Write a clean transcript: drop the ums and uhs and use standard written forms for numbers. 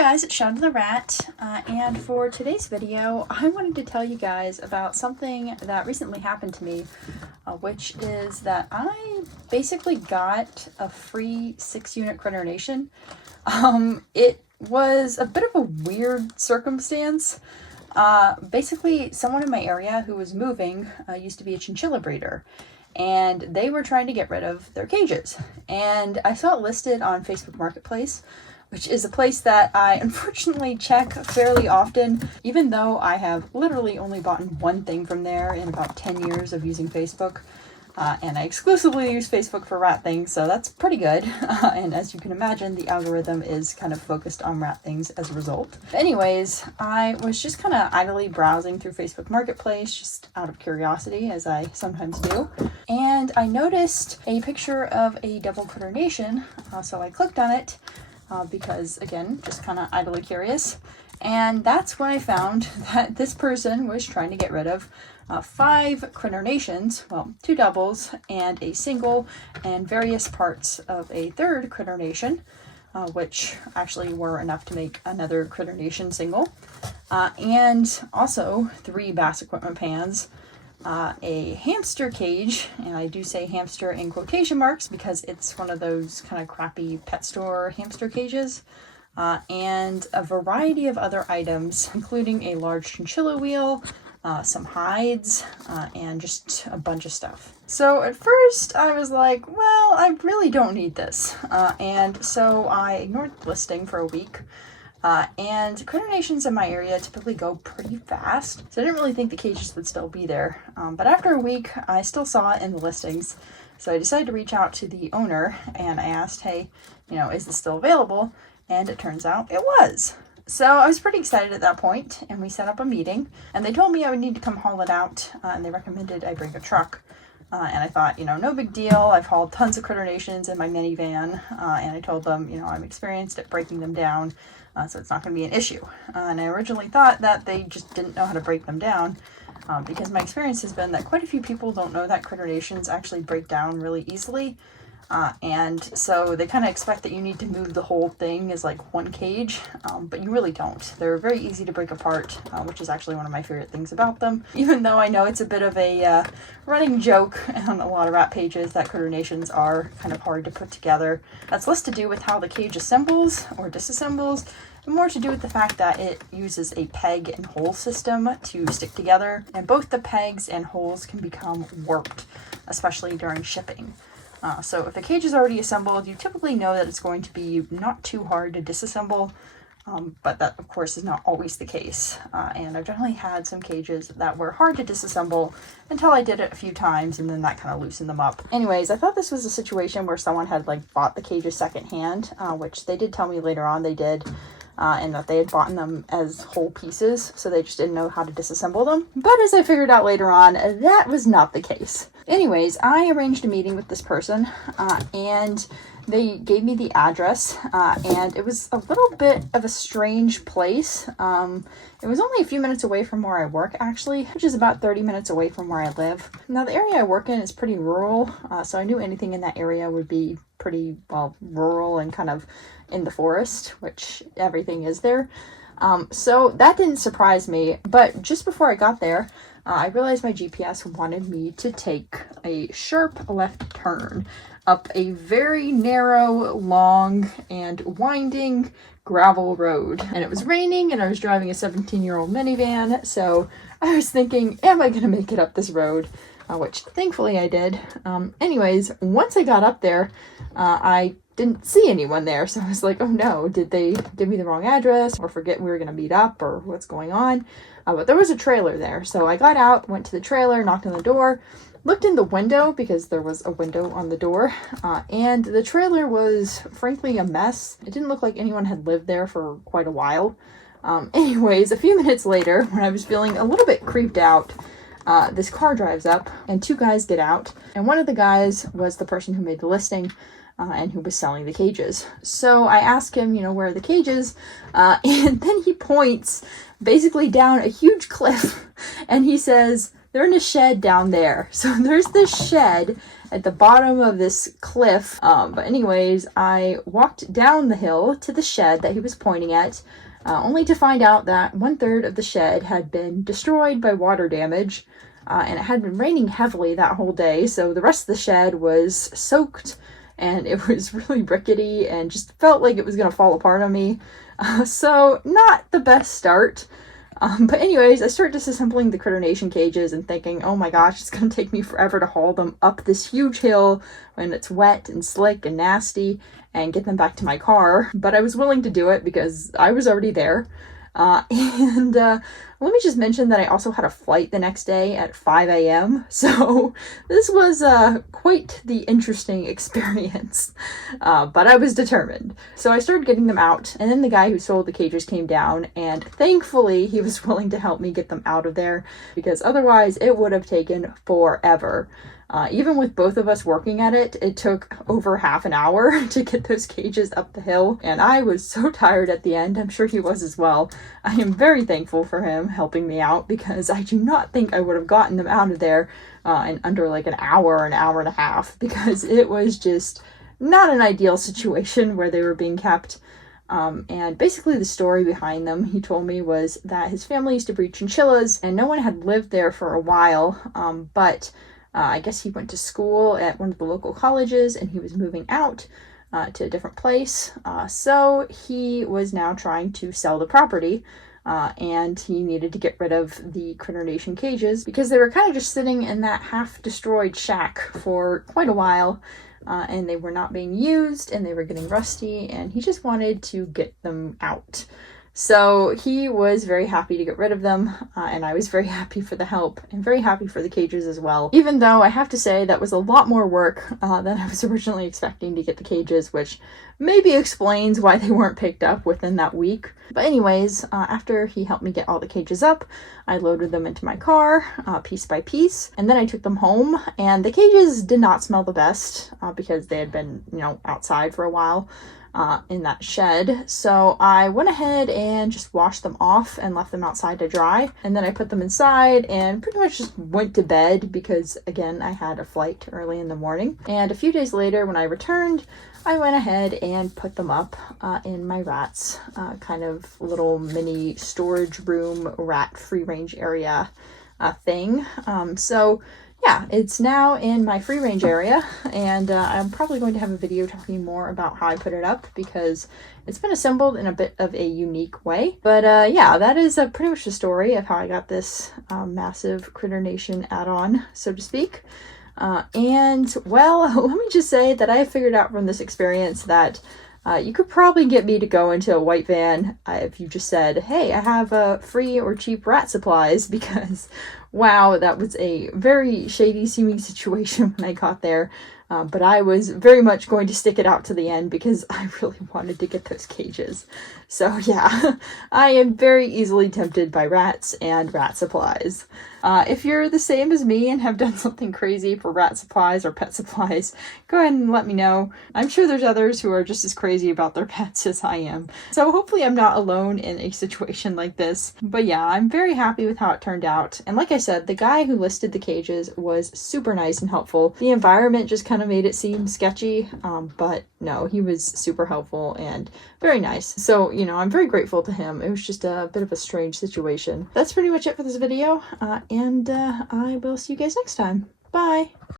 guys, it's Shadow the Rat, and for today's video, I wanted to tell you guys about something that recently happened to me, which is that I basically got a free 6-unit crenernation. It was a bit of a weird circumstance. Basically, someone in my area who was moving used to be a chinchilla breeder, and they were trying to get rid of their cages. And I saw it listed on Facebook Marketplace, which is a place that I unfortunately check fairly often, even though I have literally only bought one thing from there in about 10 years of using Facebook. And I exclusively use Facebook for rat things, so that's pretty good. And as you can imagine, the algorithm is kind of focused on rat things as a result. Anyways, I was just kind of idly browsing through Facebook Marketplace, just out of curiosity, as I sometimes do. And I noticed a picture of a double crenernation, so I clicked on it. Because, again, just kind of idly curious. And that's when I found that this person was trying to get rid of 5 crennernations, well, 2 doubles and a single, and various parts of a 3rd crenernation, which actually were enough to make another crenernation single, and also 3 bass equipment pans, a hamster cage, and I do say hamster in quotation marks because it's one of those kind of crappy pet store hamster cages, and a variety of other items, including a large chinchilla wheel, some hides, and just a bunch of stuff. So at first I was like, well, I really don't need this, and so I ignored the listing for a week. And crennernations in my area typically go pretty fast, so I didn't really think the cages would still be there. But after a week, I still saw it in the listings, so I decided to reach out to the owner, and I asked, hey, is this still available? And it turns out it was. So I was pretty excited at that point, and we set up a meeting, and they told me I would need to come haul it out, and they recommended I bring a truck. And I thought, no big deal. I've hauled tons of crennernations in my minivan, and I told them, I'm experienced at breaking them down, so it's not going to be an issue. And I originally thought that they just didn't know how to break them down, because my experience has been that quite a few people don't know that crennernations actually break down really easily. And so they kind of expect that you need to move the whole thing as like one cage, but you really don't. They're very easy to break apart, which is actually one of my favorite things about them. Even though I know it's a bit of a running joke on a lot of rat pages that crennernations are kind of hard to put together. That's less to do with how the cage assembles or disassembles, and more to do with the fact that it uses a peg and hole system to stick together, and both the pegs and holes can become warped, especially during shipping. So if the cage is already assembled, you typically know that it's going to be not too hard to disassemble, but that of course is not always the case. And I've definitely had some cages that were hard to disassemble until I did it a few times, and then that kind of loosened them up. Anyways, I thought this was a situation where someone had bought the cages secondhand, which they did tell me later on they did. And that they had bought them as whole pieces, so they just didn't know how to disassemble them. But as I figured out later on, that was not the case. Anyways, I arranged a meeting with this person, and they gave me the address, and it was a little bit of a strange place. It was only a few minutes away from where I work, actually, which is about 30 minutes away from where I live. Now, the area I work in is pretty rural, so I knew anything in that area would be pretty, well, rural and kind of in the forest, which everything is there. So that didn't surprise me, but just before I got there, I realized my GPS wanted me to take a sharp left turn up a very narrow, long, and winding gravel road. And it was raining, and I was driving a 17-year-old minivan, so I was thinking, am I going to make it up this road? Which thankfully I did. Anyways, once I got up there, I didn't see anyone there, so I was like, oh no, did they give me the wrong address or forget we were going to meet up or what's going on? But there was a trailer there, so I got out, went to the trailer, knocked on the door, looked in the window because there was a window on the door, and the trailer was frankly a mess. It didn't look like anyone had lived there for quite a while. Anyways, a few minutes later, when I was feeling a little bit creeped out, this car drives up and 2 guys get out, and one of the guys was the person who made the listing and who was selling the cages. So I asked him, where are the cages? And then he points basically down a huge cliff, and he says, they're in a shed down there. So there's this shed at the bottom of this cliff. But anyways, I walked down the hill to the shed that he was pointing at, only to find out that 1/3 of the shed had been destroyed by water damage, and it had been raining heavily that whole day, so the rest of the shed was soaked, and it was really rickety and just felt like it was going to fall apart on me. So not the best start. But anyways, I started disassembling the Critter Nation cages and thinking, oh my gosh, it's going to take me forever to haul them up this huge hill when it's wet and slick and nasty and get them back to my car. But I was willing to do it because I was already there. Let me just mention that I also had a flight the next day at 5 a.m. So this was quite the interesting experience, but I was determined. So I started getting them out, and then the guy who sold the cages came down, and thankfully he was willing to help me get them out of there, because otherwise it would have taken forever. Even with both of us working at it, it took over half an hour to get those cages up the hill, and I was so tired at the end. I'm sure he was as well. I am very thankful for him helping me out, because I do not think I would have gotten them out of there in under like an hour and a half, because it was just not an ideal situation where they were being kept. And basically the story behind them, he told me, was that his family used to breed chinchillas, and no one had lived there for a while, but I guess he went to school at one of the local colleges, and he was moving out to a different place. So he was now trying to sell the property, and he needed to get rid of the Critter Nation cages because they were kind of just sitting in that half-destroyed shack for quite a while, and they were not being used, and they were getting rusty, and he just wanted to get them out. So he was very happy to get rid of them, and I was very happy for the help and very happy for the cages as well. Even though I have to say that was a lot more work than I was originally expecting to get the cages, which maybe explains why they weren't picked up within that week. But anyways, after he helped me get all the cages up, I loaded them into my car piece by piece, and then I took them home, and the cages did not smell the best because they had been, outside for a while. In that shed. So I went ahead and just washed them off and left them outside to dry. And then I put them inside and pretty much just went to bed because, again, I had a flight early in the morning. And a few days later, when I returned, I went ahead and put them up in my rat's kind of little mini storage room, rat free range area thing. So yeah, it's now in my free range area, and I'm probably going to have a video talking more about how I put it up because it's been assembled in a bit of a unique way. But yeah, that is pretty much the story of how I got this massive Critter Nation add-on, so to speak. And well, let me just say that I figured out from this experience that you could probably get me to go into a white van if you just said, hey, I have free or cheap rat supplies, because wow, that was a very shady seeming situation when I got there. But I was very much going to stick it out to the end because I really wanted to get those cages. So yeah, I am very easily tempted by rats and rat supplies. If you're the same as me and have done something crazy for rat supplies or pet supplies, go ahead and let me know. I'm sure there's others who are just as crazy about their pets as I am. So hopefully I'm not alone in a situation like this. But yeah, I'm very happy with how it turned out. And like I said, the guy who listed the cages was super nice and helpful. The environment just kind of made it seem sketchy, but no, he was super helpful and very nice. So, I'm very grateful to him. It was just a bit of a strange situation. That's pretty much it for this video, and I will see you guys next time. Bye!